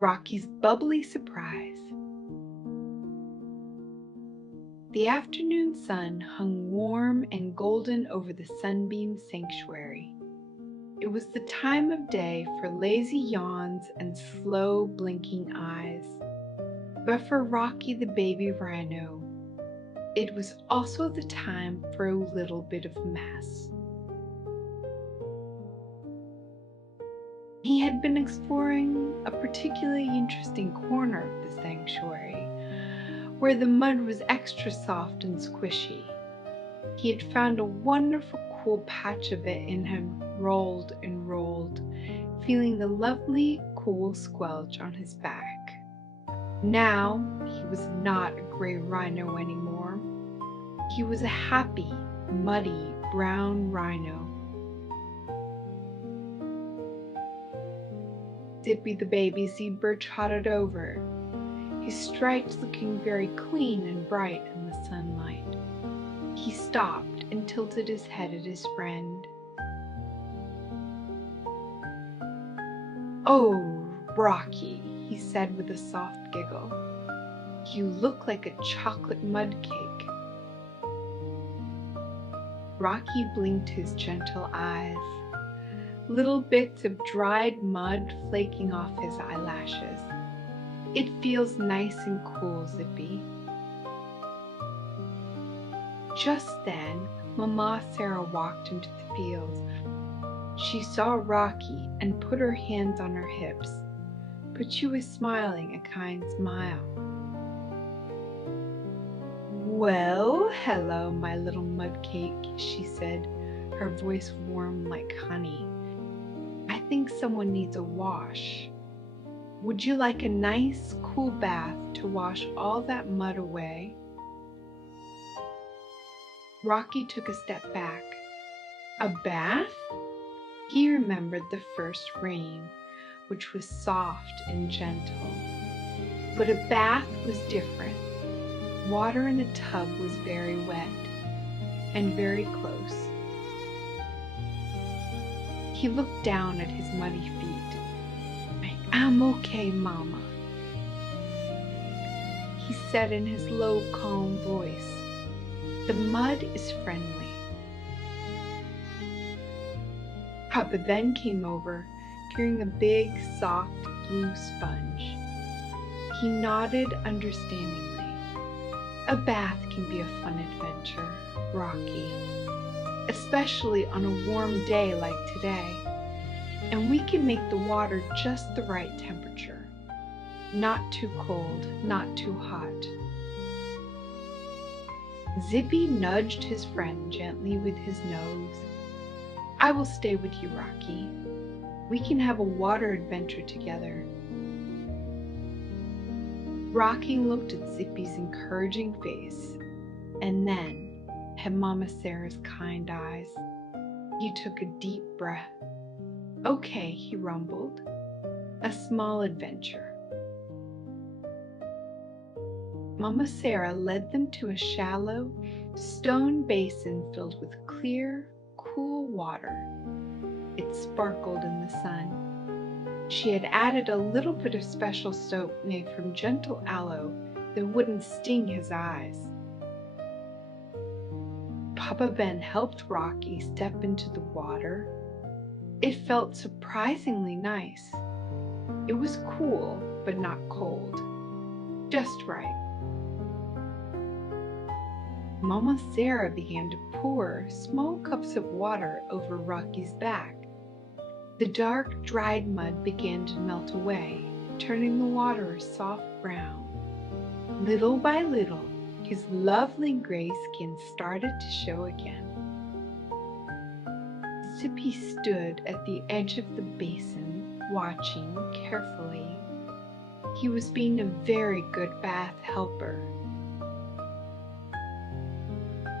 Rocky's Bubbly Surprise. The afternoon sun hung warm and golden over the sunbeam sanctuary. It was the time of day for lazy yawns and slow blinking eyes. But for Rocky the baby rhino, it was also the time for a little bit of mess. He had been exploring a particularly interesting corner of the sanctuary, where the mud was extra soft and squishy. He had found a wonderful cool patch of it and had rolled and rolled, feeling the lovely cool squelch on his back. Now he was not a gray rhino anymore. He was a happy, muddy, brown rhino. Zippy the baby zebra trotted over, his stripes looking very clean and bright in the sunlight. He stopped and tilted his head at his friend. "Oh, Rocky," he said with a soft giggle, "you look like a chocolate mud cake." Rocky blinked his gentle eyes, little bits of dried mud flaking off his eyelashes. "It feels nice and cool, Zippy." Just then, Mama Sarah walked into the fields. She saw Rocky and put her hands on her hips, but she was smiling a kind smile. "Well, hello, my little mud cake," she said, her voice warm like honey. "I think someone needs a wash. Would you like a nice, cool bath to wash all that mud away?" Rocky took a step back. A bath? He remembered the first rain, which was soft and gentle. But a bath was different. Water in a tub was very wet and very close. He looked down at his muddy feet. "I'm okay, Mama," he said in his low, calm voice. "The mud is friendly." Papa then came over, carrying a big, soft, blue sponge. He nodded understandingly. "A bath can be a fun adventure, Rocky, especially on a warm day like today. And we can make the water just the right temperature. Not too cold, not too hot." Zippy nudged his friend gently with his nose. "I will stay with you, Rocky. We can have a water adventure together." Rocky looked at Zippy's encouraging face, and then at Mama Sarah's kind eyes. He took a deep breath. "Okay," he rumbled. "A small adventure." Mama Sarah led them to a shallow, stone basin filled with clear, cool water. It sparkled in the sun. She had added a little bit of special soap made from gentle aloe that wouldn't sting his eyes. Papa Ben helped Rocky step into the water. It felt surprisingly nice. It was cool, but not cold. Just right. Mama Sarah began to pour small cups of water over Rocky's back. The dark, dried mud began to melt away, turning the water a soft brown. Little by little, his lovely gray skin started to show again. Zippy stood at the edge of the basin, watching carefully. He was being a very good bath helper.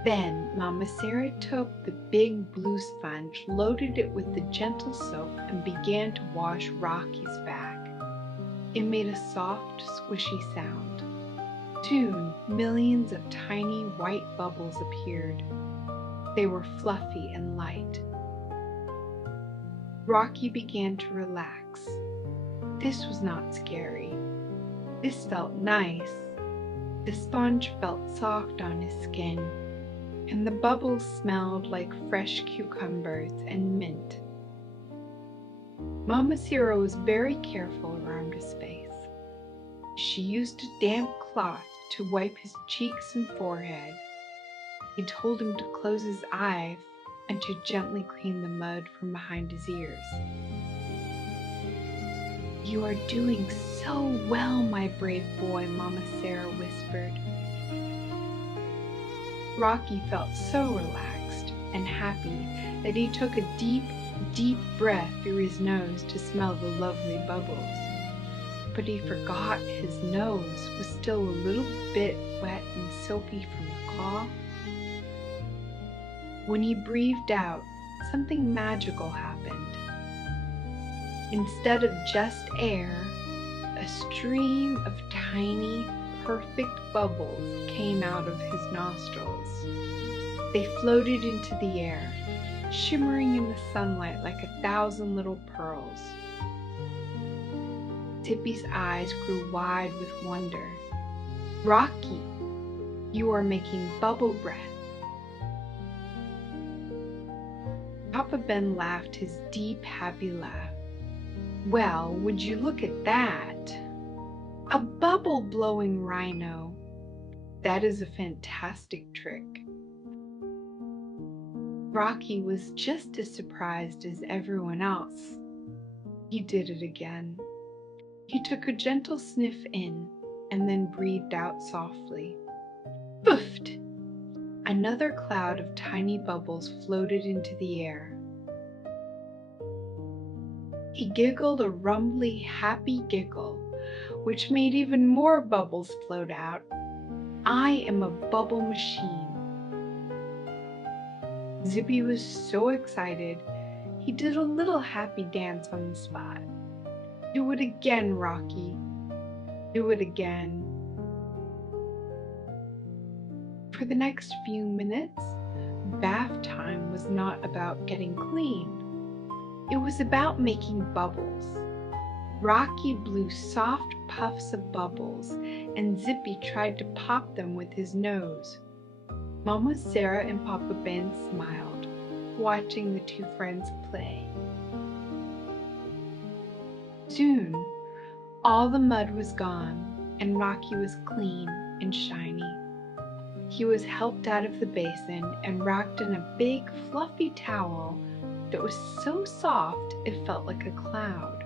Then Mama Sarah took the big blue sponge, loaded it with the gentle soap, and began to wash Rocky's back. It made a soft, squishy sound. Soon, millions of tiny white bubbles appeared. They were fluffy and light. Rocky began to relax. This was not scary. This felt nice. The sponge felt soft on his skin, and the bubbles smelled like fresh cucumbers and mint. Mama Sierra was very careful around his face. She used a damp cloth to wipe his cheeks and forehead. He told him to close his eyes and to gently clean the mud from behind his ears. "You are doing so well, my brave boy," Mama Sarah whispered. Rocky felt so relaxed and happy that he took a deep, deep breath through his nose to smell the lovely bubbles. But he forgot his nose was still a little bit wet and soapy from the cough. When he breathed out, something magical happened. Instead of just air, a stream of tiny, perfect bubbles came out of his nostrils. They floated into the air, shimmering in the sunlight like 1,000 little pearls. Tippy's eyes grew wide with wonder. "Rocky, you are making bubble breath." Papa Ben laughed his deep, happy laugh. "Well, would you look at that? A bubble-blowing rhino. That is a fantastic trick." Rocky was just as surprised as everyone else. He did it again. He took a gentle sniff in and then breathed out softly. Boofed! Another cloud of tiny bubbles floated into the air. He giggled a rumbly, happy giggle, which made even more bubbles float out. "I am a bubble machine." Zippy was so excited, he did a little happy dance on the spot. "Do it again, Rocky. Do it again." For the next few minutes, bath time was not about getting clean. It was about making bubbles. Rocky blew soft puffs of bubbles, and Zippy tried to pop them with his nose. Mama Sarah and Papa Ben smiled, watching the two friends play. Soon, all the mud was gone, and Rocky was clean and shiny. He was helped out of the basin and wrapped in a big, fluffy towel that was so soft it felt like a cloud.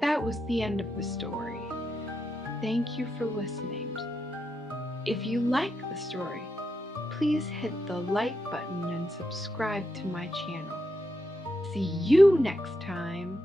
That was the end of the story. Thank you for listening. If you like the story, please hit the like button and subscribe to my channel. See you next time.